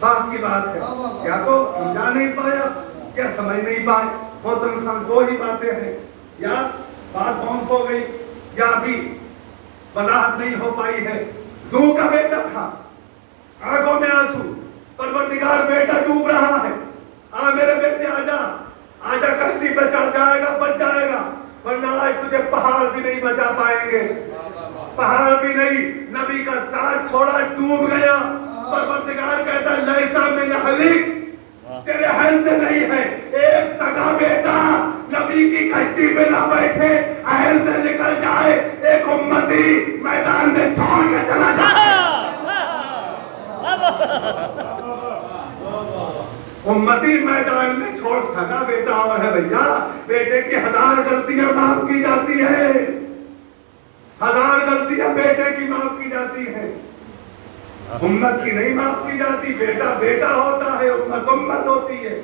बात की बात है, या तो समझा नहीं पाया या समझ नहीं पाए। मोहतरम साहब, दो ही बातें हैं, या बात बाउंस हो गई या अभी वजाहत नहीं हो पाई है। नूह का बेटा था, आंखों में आंसू, परवरदिगार बेटा डूब रहा है, आ मेरे बेटे आजा, आजा, कश्ती पे चढ़ जाएगा, बच जाएगा, वरना आज तुझे पहाड़ भी नहीं बचा पाएंगे, पहाड़ भी नहीं। नबी का साथ छोड़ा, डूब गया। परवरदिगार कहता है लैसा मिन अहलिक, तेरे अहल से नहीं है। एक सगा बेटा नबी की कश्ती पे ना बैठे, अहल से निकल जाए, एक उम्मती मैदान में छोड़ के चला जाए। उम्मती मैदान में छोड़, सगा बेटा और है भैया, बेटे की 1000 गलतियां माफ की जाती है, 1000 गलतियां बेटे की माफ की जाती है, उम्मत की नहीं माफ की जाती। बेटा बेटा होता है, उम्मत उम्मत होती है,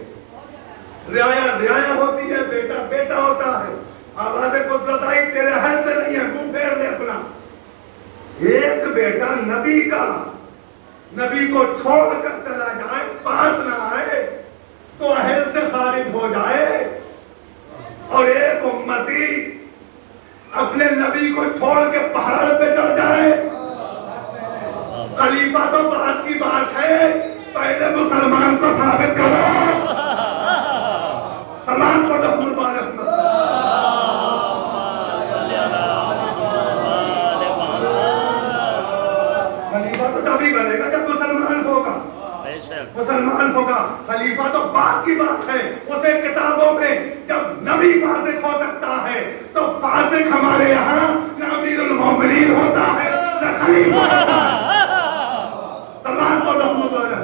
रियाया रियाया होती है, बेटा बेटा होता है। आवाज़ कुदरत आई, तेरे अहल से नहीं है, मुंह फेर ले अपना। एक बेटा नबी का, नबी को छोड़कर चला जाए, पास ना आए तो अहल से खारिज हो जाए, और एक उम्मती अपने नबी को छोड़ के पहाड़ पे चढ़ जाए। खलीफा तो बात की बात है, पहले मुसलमान को साबित करो। तमाम पढ़ो मुबारक। खलीफा तो तभी बनेगा जब मुसलमान होगा, मुसलमान होगा। खलीफा तो बात की बात है, उसे किताबों में जब नबी फासिक हो सकता है तो फासिक हमारे यहाँ न अमीरुल मोमिनीन होता है न खलीफा होता है। तमाम पढ़ो मुबारक।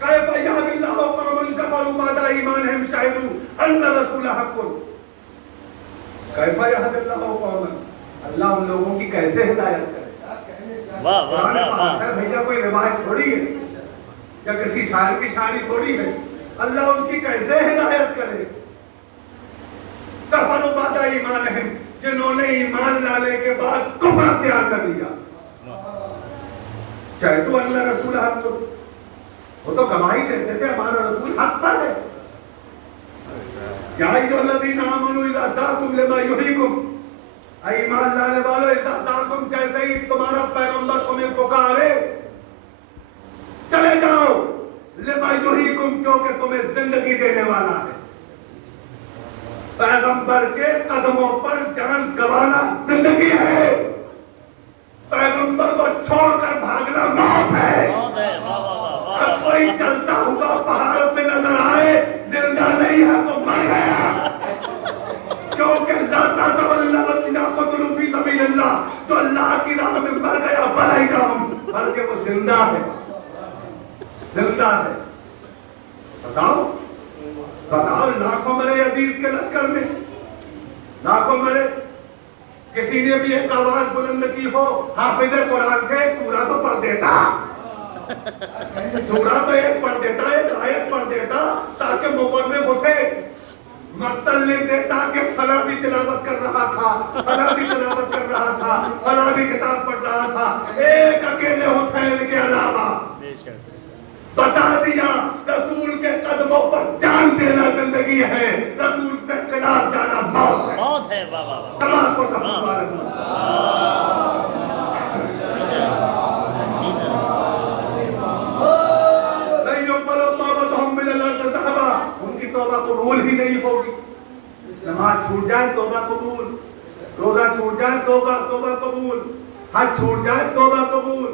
कैफ़ यहदिल्लाहु कौमन कफरू बअद ईमानिहिम शहिदू अन्ना रसूल हक़्क़ुन। कैफ़ यहदिल्लाहु कौमन, अल्लाह उन लोगों की कैसे हिदायत करे। वाह वाह वाह भैया कोई रिवायत थोड़ी है या किसी शायर की शायरी थोड़ी है, अल्लाह उनकी कैसे हिदायत करे। कफरू बअद ईमानिहिम, जिन्होंने ईमान लाने के बाद कुफ्र त्याग कर लिया। शहिदू अन्ना रसूल हक़्क़ुन, वो तो गवाही देते थे हमारा रसूल हक पर है। या अय्युहल्लज़ीना आमनू इज़ा दाअकुम लिमा युहयिकुम, ईमान लाने वालों, इज़ा दाअकुम, जैसे ही तुम्हारा पैगंबर तुम्हें पुकारे चले जाओ, लिमा युहयिकुम, क्योंकि तुम्हें जिंदगी देने वाला है। पैगंबर के कदमों पर जान गंवाना जिंदगी है, पैगंबर को छोड़कर भागना मौत है। अब कोई चलता हुआ पहाड़ पे नजर आए, जिंदा नहीं है तो मर गया, क्योंकि जो अल्लाह की राह में मर गया भला ही राम, बल्कि वो जिंदा है, जिंदा है। बताओ बताओ, लाखों मरे यजीद के लश्कर में, लाखों मरे। किसी ने भी एक आवाज बुलंद की हो, हाफिज कुरान के एक सूरा तो पढ़ देता, सूरा तो एक पढ़ देता, एक आयत पढ़ देता, ताकि मुकर्रिर उसे मक्तल नहीं देता कि फला भी तिलावत कर रहा था, फला भी तिलावत कर रहा था, फला भी किताब पढ़ रहा था। एक अकेले हुसैन के अलावा बता दिया रसूल के कदमों पर जान देना जिंदगी है, रसूल के खिलाफ जाना मौत है। मौत है। बाबा सलाम को मुबारक। नहीं युक़बलु तौबतुहुम मिनल अर्ज़ ज़हबा, उनकी तौबा कबूल ही नहीं होगी। नमाज छूट जाए तौबा कबूल, रोजा छूट जाए तौबा तौबा कबूल, हज छूट जाए तौबा कबूल,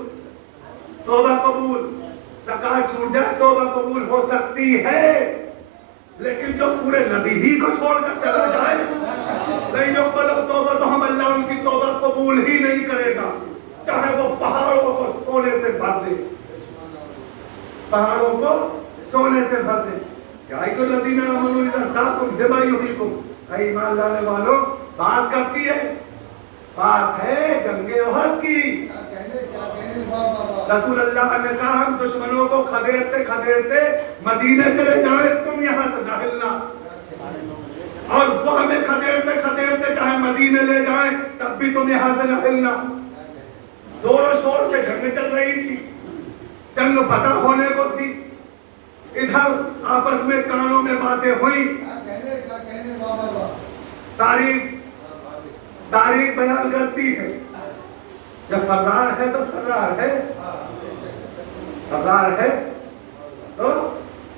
तौबा कबूल, ज़कात छूट जाए तौबा कबूल हो सकती है, लेकिन जो पूरे नबी ही को छोड़कर चला जाए, नहीं युक़बलु तौबतुहुम, अल्लाह उनकी तौबा कबूल ही नहीं करेगा, चाहे वो पहाड़ों को सोने से भर दे, पहाड़ों को सोने से भर दे। या अय्युहल्लज़ीना आमनू इज़ा दाअकुम लिमा युहयिकुम, ईमान लाने वालों, बात कब की है? बात है जंगे उहद की। रसूल अल्लाह ने कहा हम दुश्मनों को खदेड़ते खदेड़ते मदीने चले जाए, तुम यहाँ से न हिलना, और वो हमें खदेड़ते खदेड़ते चाहे मदीने ले जाए तब भी तुम यहाँ से न हिलना। जोरों शोर से जंग चल रही थी, जंग फतह होने को थी। इधर आपस में कानों में बातें हुई। तारीख बयान करती है, जब सरदार है तो सरदार है, सरदार है। तो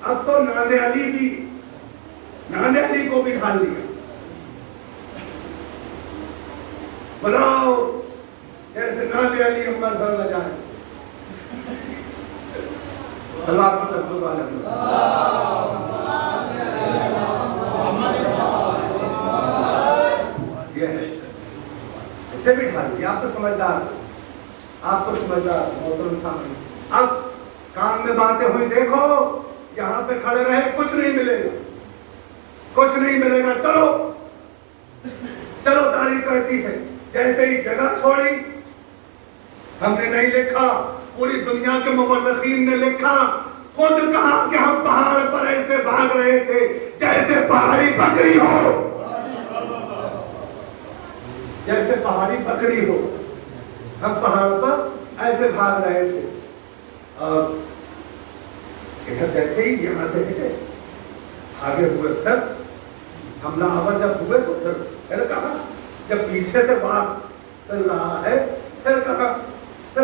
अब तो नांदे अली को भी ढाल लिया। बुलाओ, जैसे नांदे अली अम्बर सर न जाए। इसे भी ढाल दिया। आप तो समझदार, आप तो समझदार मोहतरम सामने। अब कान में बातें हुई, देखो यहाँ पे खड़े रहे कुछ नहीं मिलेगा, कुछ नहीं मिलेगा, चलो चलो। तारीख कहती है जैसे ही जगह छोड़ी, हमने नहीं लिखा, पूरी दुनिया के मुवर्रिखीन ने लिखा, खुद कहा कि हम पहाड़ पर ऐसे भाग रहे थे जैसे पहाड़ी बकरी हो, जैसे पहाड़ी बकरी हो। हम पहाड़ पर ऐसे भाग रहे थे। और इधर जैसे ही यहाँ से हिले, आगे हुए, फिर हमलावर जब हुए तो फिर कहा, जब पीछे से बात चल रहा है, फिर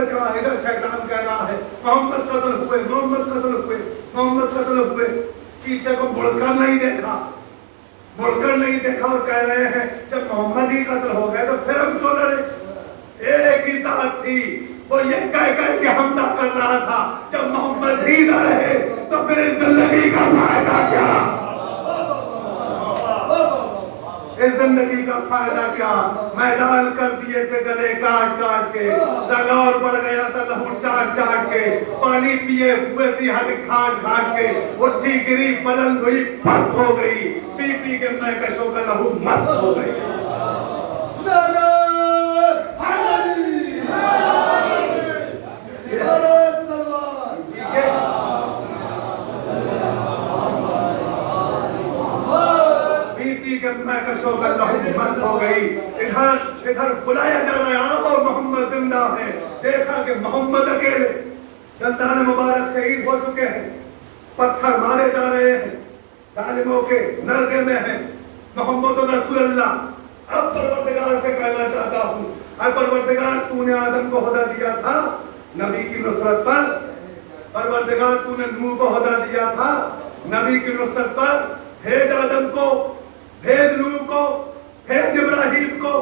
कहा इधर शैतान कह रहा है मोहम्मद कत्ल हुए, मोहम्मद कत्ल हुए, मोहम्मद कत्ल हुए। पीछे को मुड़कर नहीं देखा, मुड़कर नहीं देखा और कह रहे हैं जब मोहम्मद ही कत्ल हो गए तो फिर हम क्यों लड़े। एक ही बात थी, वो ये कह के हमला कर रहा था, जब मोहम्मद ही न रहे तो फिर इस जिंदगी का फायदा क्या, इस जिंदगी का फायदा क्या। मैदान कर दिए थे गले काट काट के, रंग और बढ़ गया था लहू चाट चाट के, पानी पिए हुए थी हर घाट घाट के, उठी गिरी बुलंद हुई पस्त हो गई, पी पी के मैं कशों का लहू मस्त हो गई। मैकशों का लहू मस्त हो गई। इधर बुलाया जा रहा है, आओ मोहम्मद जिंदा है। देखा कि मोहम्मद अकेले, दंतान मुबारक शहीद हो चुके हैं, पत्थर मारे जा रहे हैं, जालिमों के नरगे में है मोहम्मद रसूलुल्लाह। अब परवरदिगार से कहना चाहता हूँ, अरे परवरदिगार तूने आदम को हुदा दिया था नबी की नुसरत पर, परवरदिगार तूने नूह को हुदा दिया था नबी की नुसरत पर, भेज आदम को, भेज नूह को, भेज इब्राहिम को,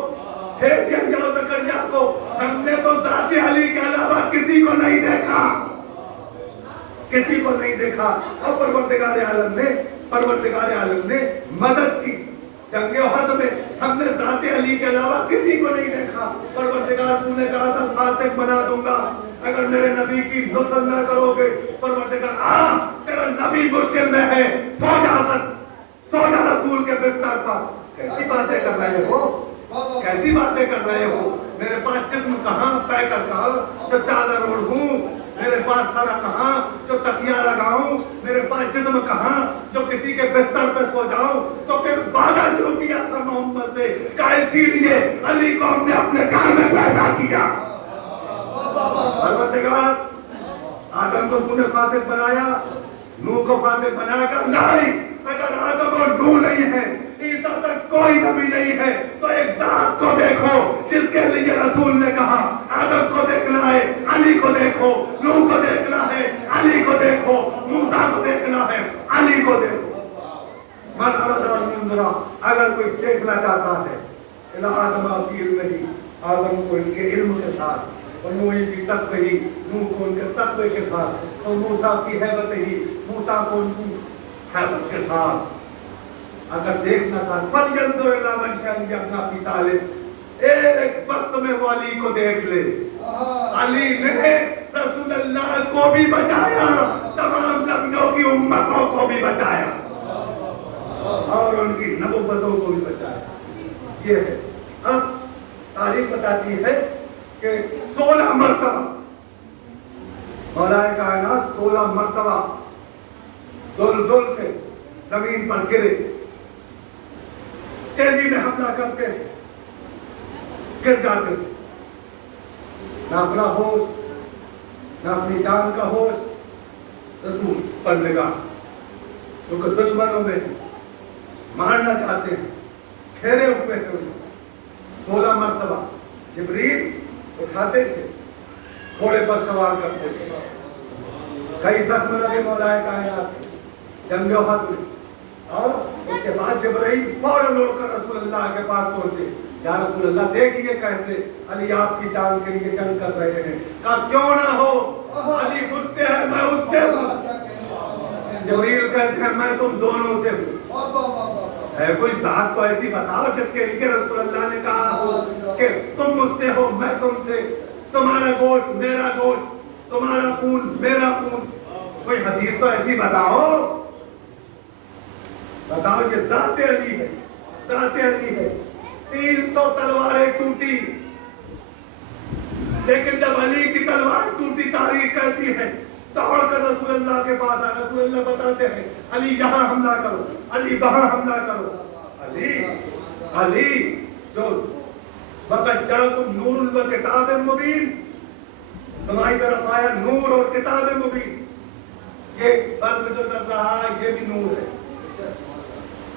भेज यहया और जकरिया को। हमने तो ज़ाते अली के अलावा किसी को नहीं देखा, किसी को नहीं देखा। और परवरदिगार आलम ने मदद की जंगे उहद में, हमने ज़ाते अली के अलावा किसी को नहीं देखा। परवरदिगार तूने कहा था फासिक बना दूंगा अगर मेरे नबी की नुसरत न करोगे। परवरदिगार तेरा नबी मुश्किल में है, सो जा रसूल के बिस्तर पर। कैसी बातें कर रहे हो, कैसी बातें कर रहे हो। मेरे पास जिस्म कहाँ, पैकर कहाँ जो चादर ओढ़ूं, मेरे पास सर कहाँ जो तकिया लगाऊं, मेरे पास जिस्म कहाँ जो किसी के बिस्तर पर सो जाऊं। तो फिर वादा जो किया था मोहम्मद से, का इसीलिए अली को हमने अपने घर में पैदा किया। परवरदिगार आदम को तूने फासिक बनाया, नूह को फासिक बनाया कर नहीं। अगर आदम और नूह नहीं है, ईसा तक कोई नबी नहीं है, तो एक जात को देखो जिसके लिए रसूल ने कहा आदम को देखना है अली को देखो, नूह को देखना है अली को देखो, मूसा को देखना है अली को देखो। अगर कोई देखना चाहता है आदम की इल्म ही, आदम को इनके इल्म के साथ, और नूह की तक़वा ही, नूह को उनके तक़वे के साथ, और मूसा की हैबत ही, मूसा को उनकी हैबत के साथ। अगर देखना था अपना पिता ले, एक वक्त में वो अली को देख ले। अली ने रसूलुल्लाह को भी बचाया, तमाम नबियों की उम्मतों को भी बचाया, और उनकी नबुव्वतों को भी बचाया। ये है। अब तारीख बताती है कि 16 मरतबा मौलाए कायनात 16 मरतबा दुल से जमीन पर गिरे, तेजी में हमला करते, گر جاتے تھے، نہ اپنا ہوش نہ اپنی جان کا ہوش، رسول پر نگاہ، کیونکہ دشمنوں میں مارنا چاہتے ہیں، گھیرے ہوئے تھے انہیں۔ 16 مرتبہ جبریل اٹھاتے تھے، گھوڑے پر سوار کرتے تھے، کئی زخم لگے مولا کائنات کے جنگ احد میں، اور اس کے بعد جبرائیل فوراً اڑ کر رسول اللہ کے پاس پہنچے، یا رسول اللہ دیکھیے کیسے علی آپ کی جان کے لیے جنگ کر رہے ہیں، کہا کیوں نہ ہو، علی مجھ سے ہے میں اس سے ہوں۔ جبریل کہتے ہیں میں تم دونوں سے ہوں، ہے کوئی ذات تو ایسی بتاؤ جس کے لیے رسول اللہ نے کہا ہو کہ تم مجھ سے ہو میں تم سے، تمہارا گوشت میرا گوشت، تمہارا خون میرا خون، کوئی حدیث تو ایسی بتاؤ، بتاؤ کہ ذات علی ہے، ذات علی ہے۔ 300 تلواریں ٹوٹی، لیکن جب علی کی تلوار ٹوٹی تاریخ کہتی ہے دوڑ کر رسول اللہ کے پاس آ، رسول اللہ بتاتے ہیں علی یہاں حملہ کرو، علی وہاں حملہ کرو، علی جو وقت جاءکم نور و کتاب مبین، تمہاری طرف آیا نور اور کتاب مبین، یہ بلب جو کر رہا ہے یہ بھی نور ہے،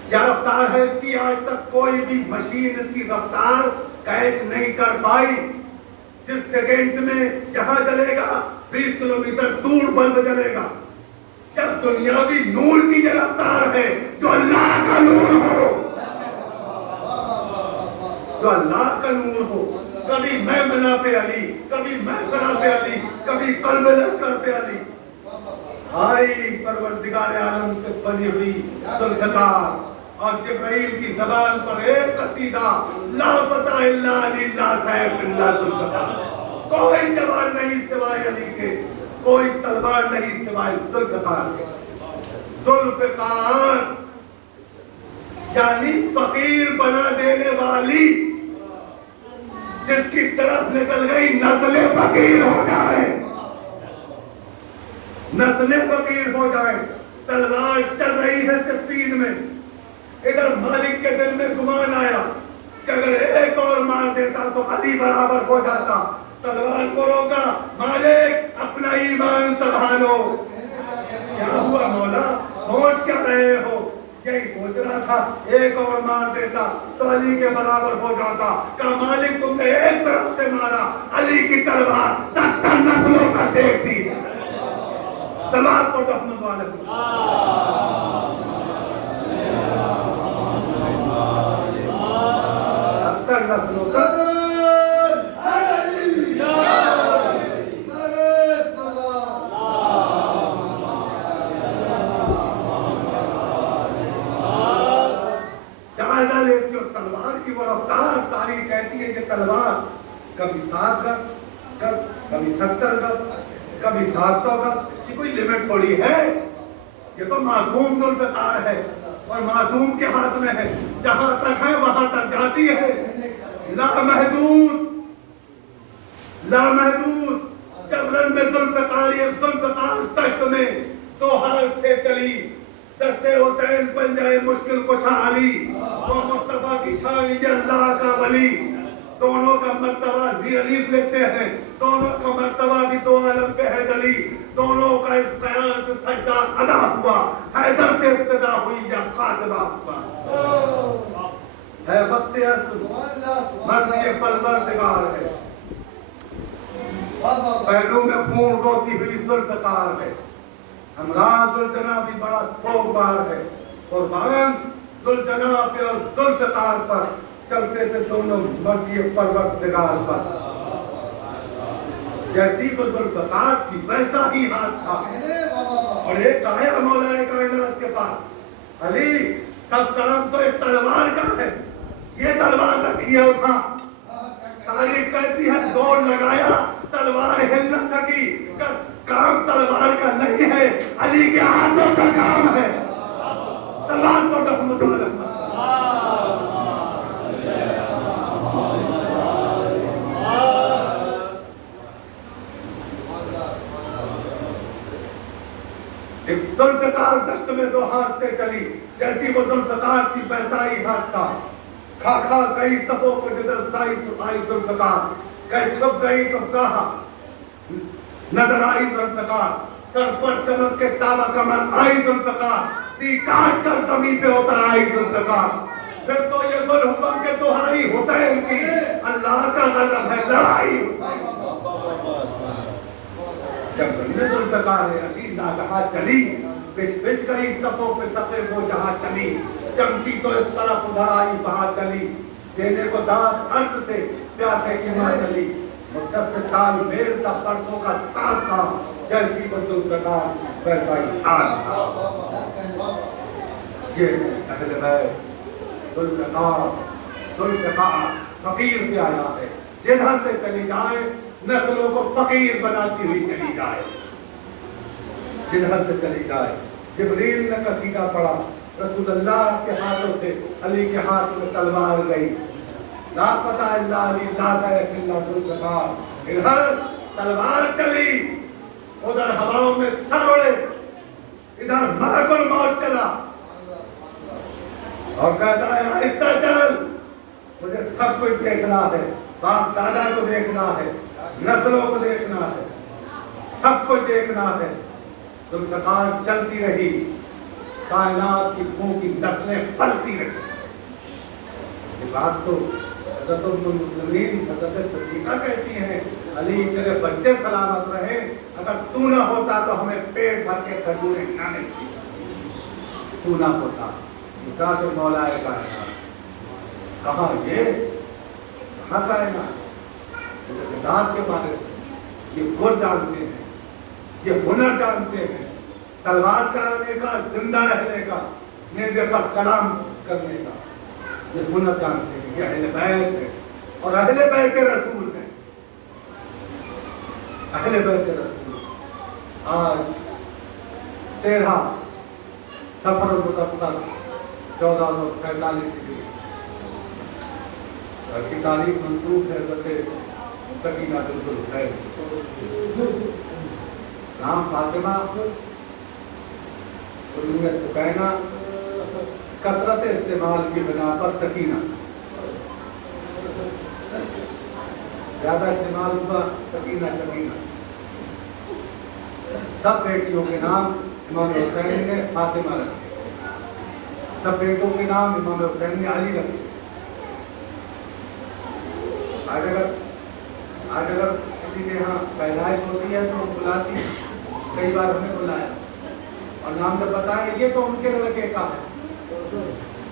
کیا رفتار ہے اس کی، آج تک کوئی بھی مشین اس کی رفتار کیچ نہیں کر پائی، جس سیکنڈ میں یہاں جلے گا 20 کلومیٹر دور بلب جلے گا، جب دنیاوی نور کی یہ رفتار ہے، جو اللہ کا نور ہو، جو اللہ کا نور ہو، کبھی میں منا پہ علی، کبھی میں سنا پہ علی، کبھی قلب لشکر پہ علی، آئی پروردگار عالم سے بنی ہوئی ذوالفقار، اور جبرائیل کی زبان پر ایک قصیدہ لا فتح الا علی لا سیف الا ذوالفقار، کوئی جوان نہیں سوائے علی کے، کوئی تلوار نہیں سوائے ذوالفقار کے۔ ذوالفقار یعنی فقیر بنا دینے والی، جس کی طرف نکل گئی نسل فقیر ہو جائے، نسل فقیر ہو جائے۔ تلوار چل رہی ہے صفین میں، ادھر مالک کے دل میں گمان آیا کہ اگر ایک اور مار دیتا تو علی برابر ہو جاتا، تلوار کو روکا، مالک اپنا ایمان سنبھالو۔ کیا ہوا مولا، سوچ کیا رہے ہو؟ یہی سوچ رہا تھا ایک اور مار دیتا تو علی کے برابر ہو جاتا۔ کہا مالک تم نے ایک طرف سے مارا، علی کی تلوار 70 نسلوں کا دیکھتی ہے۔ تلوار کو رحمت والے 70 نسلوں کا لیتی، اور تلوار کی وہ رفتار تاریخ کہتی ہے کہ تلوار کبھی 60 گز، کبھی 70 گز، کبھی 700 گز، اس کی کوئی لمٹ تھوڑی ہے، یہ تو معصوم ذوالفقار ہے اور معصوم کے ہاتھ میں ہے، جہاں تک ہے وہاں تک جاتی ہے، لامحدود لامحدود۔ جبرن میں ذوالفقار تخت میں 2 ہاتھ سے چلی، دستے حسین بن جائے مشکل کشا علی، وہ مصطفیٰ کی شان یہ اللہ کا ولی، دونوں کا مرتبہ علیف لکھتے ہیں، دونوں کا مرتبہ بھی 2 عالم پہ ہے جلی، دونوں کا اس قیام سے سجدہ ادا ہوا، حیدر سے ابتدا ہوئی یا خاتمہ ہوا، ہے وقت عصر، مرضی پروردگار ہے، پہلو میں خون روتی ہوئی ذوالفقار ہے، ہمراہ ذوالجناح بھی بڑا سوگوار ہے، قربان ذوالجناح پہ اور ذوالفقار پر چلتے تھے دونوں مرضی پروردگار پر، جیسی وہ ذوالفقار تھی ویسا ہی ہاتھ تھا، اور ایک آیا مولا کائنات کے پاس، علی سب کام تو اس تلوار کا ہے، یہ تلوار رکھی ہے اٹھا، تاریخ کہتی ہے دوڑ لگایا تلوار ہل نہ سکی، کام تلوار کا نہیں ہے، علی کے ہاتھوں کا کام ہے، تلوار کو رحمت والا ذوالفقار دشت میں 2 ہاتھ سے چلی، جیسی وہ ذوالفقار تھی ویسا ہی ہاتھ تھا، खा खा कई सफों को जिधर साई छुपाई जुल्फ़कार, कहीं छुप गई तो कहा नजर आई जुल्फ़कार, सर पर चमक के ताबा कमर आई जुल्फ़कार, सी काट कर जमीन पे उतर आई जुल्फ़कार। फिर तो ये गुल हुआ कि दुहाई हुसैन की, अल्लाह का गज़ब है लड़ाई हुसैन। जब जुल्फ़कार अली नागहा चली, पिछ पिछ गई सफों पे सफे वो जहां चली, चमकी तो इस तरफ उधर आई वहां चली, देने को दाद अर्थ से प्यासे की मां चली, मुद्दत से ताल मेल का पर्दों का ताल था, जैसी बदल प्रकार वैसा ही हाल था। ये अहले बैत जुल्फ़कार फकीर से आया है, जिधर से चली जाए नस्लों को फकीर बनाती हुई चली जाए, जिधर से चली जाए। जिब्रील ने कसीदा पढ़ा, रसूलुल्लाह के हाथों से अली के हाथ में तलवार गई, ला फता इल्ला अली ला सैफ इल्ला जुल्फ़कार। इधर तलवार चली, उधर हवाओं में सर उड़े, इधर मलकुल मौत चला और कहता है आहिस्ता चल, मुझे सब कुछ देखना है, बाप दादा को देखना है, नस्लों को देखना है, सब कुछ देखना है। जुल्फ़कार चलती रही, कायनात की मुंह की नस्लें पलती रही। ये बात तो हज़रत मुस्लिमीन हज़रत सदीक़ा कहती हैं, अली तेरे बच्चे सलामत रहे, अगर तू ना होता तो हमें पेट भर के खजूरें ना मिलती, तू ना होता। तो मौलाए कायनात कहाँ ये कहाँ कायनात के बारे में ये गुण जानते हैं, ये हुनर जानते हैं, तलवार चलाने का, जिंदा रहने का, नेज़े पर कलाम करने का ये हुनर जानते हैं। ये अहले बैत है और अहले बैत के रसूल हैं, अहले बैत के रसूल। आज 13 सफर मुज़फ़्फ़र 1447 की तारीख मंसूब है हज़रत सकीना बिन्त हुसैन, नाम फातिमा, उनमें सुकैना, कसरत इस्तेमाल की बिना पर सकीना, ज्यादा इस्तेमाल हुआ सकीना सकीना। सब बेटियों के नाम इमाम हुसैन ने फातिमा रखे, सब बेटों के नाम इमाम हुसैन ने अली रखे। आज अगर किसी के यहाँ पैदाइश होती है तो बुलाती, कई बार हमें बुलाया और नाम जब बताए ये तो उनके लड़के का है,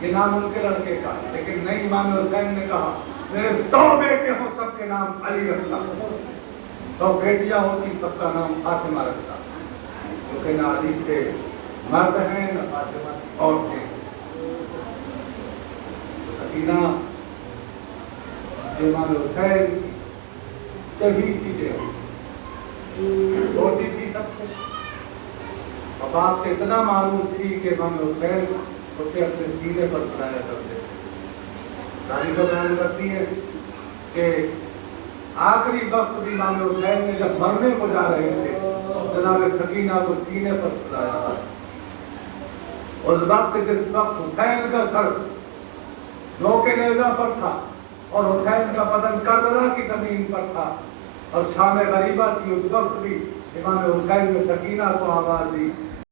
ये नाम उनके लड़के का है, लेकिन नहीं, इमाम हुसैन ने कहा मेरे 100 बेटे हो, सबके नाम अली रखता, 100 बेटियां होती सबका नाम फातिमा रखता, क्योंकि ना अली से मर्द हैं ना फातिमा से औरतें। सकीना इमाम हुसैन शहीद की देव छोटी थी सबसे, और बाप से इतना मालूम थी कि इमाम हुसैन उसे अपने सीने पर सुलाया करते थे। तारीख बयान करती है कि आखिरी वक्त भी इमाम हुसैन ने जब मरने को जा रहे थे जनाब सकीना को सीने पर सुलाया। उस वक्त जिस वक्त हुसैन का सर नोके नेज़ा पर था और हुसैन का बदन करबला की जमीन पर था और शाम गरीबा थी, उस वक्त भी इमाम हुसैन ने सकीना को आवाज दी